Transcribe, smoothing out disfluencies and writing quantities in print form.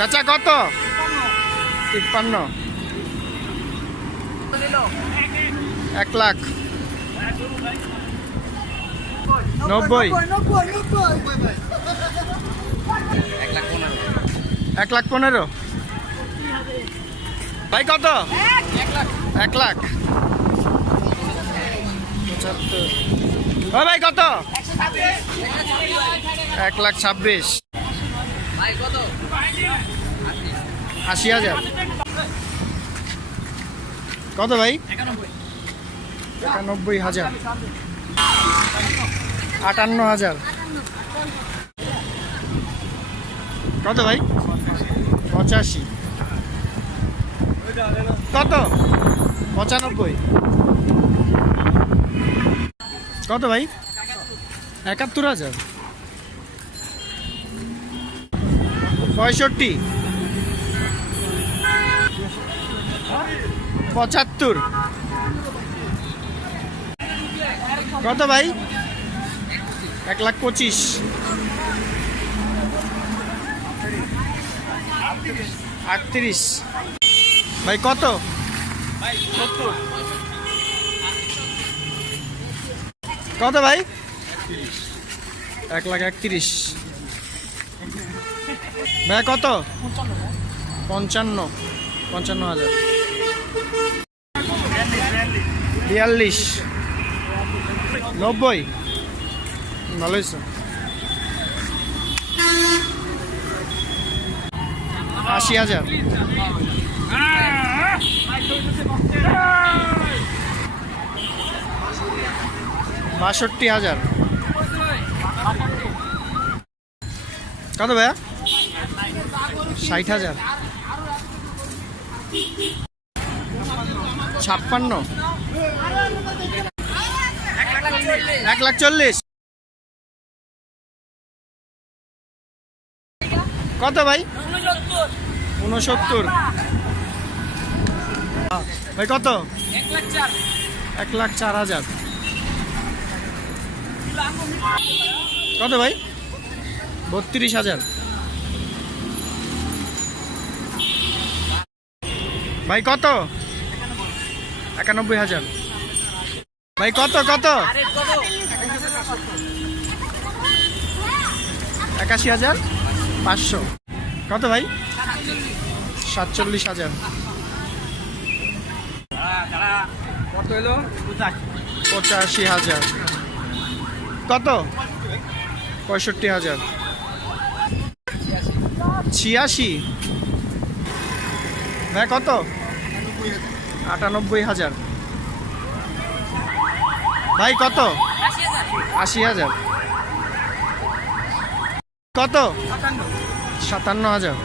চাচা কত? 53। 1 লাখ 90। 1 লাখ 15। ভাই কত? 1 লাখ 75। ও ভাই কত? 1 লাখ 26। 80,000। কত ভাই? 91,000। 58,000। কত ভাই? 85। কত? 95। কত ভাই? 71,000। 65। 75। কত ভাই? 1 লাখ 25। 38। ভাই কত? 70। কত ভাই? 1 লাখ 31। ভাই কত? 55। 55,000। 42। 90। ভালো হয়েছে। 80,000। 62,000। কত ভাইয়া? 60,000। 56। 1 লাখ 40। কত ভাই? 69। ভাই কত? 1 লাখ 4,000। কত ভাই? 32,000। ভাই কত? 91,000। ভাই কত কত? 81,500। কত ভাই? 47,000। কত হলো? 85,000। কত? 65,000। 86। ভাই কত? 98,000। ভাই কত? 80,000। কত? 57,000।